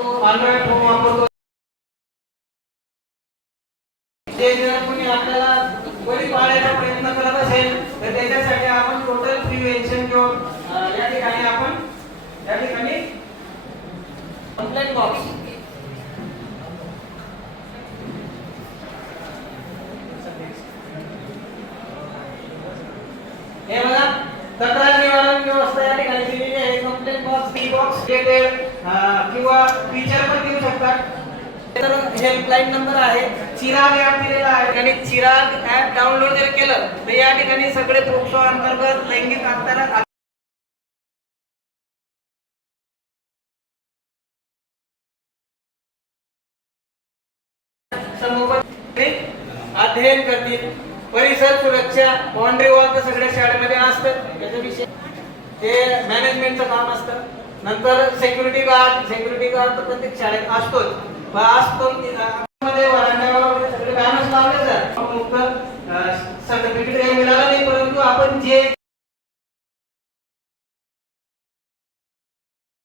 Android phone वापरतो ते जर कोणी आपल्याला बळी पाडायचा प्रयत्न करत असेल तर त्याच्यासाठी आपण टोटल प्रिव्हेन्शन किंवा या ठिकाणी आपण कंप्लेंट बॉक्स हे बघा तक्रार निवारण व्यवस्था या ठिकाणी दिलेली आहे. Complaint box D box dated किंवा फीचर पण देऊ शकतात. तर हेल्पलाईन नंबर आहे, चिराग ॲप दिलेला आहे आणि चिराग ॲप डाउनलोड जर केलं तर या ठिकाणी सगळे पोक्सो अंतर्गत लैंगिक अत्याचार अध्ययन करतील. परिसर सुरक्षा बाउंड्री वॉल तर सगळ्या शाळेमध्ये असतं, त्याच्याविषयी ते मॅनेजमेंटचं काम असतं. नंतर सिक्युरिटी गार्ड तर प्रत्येक शाळेत असतोच.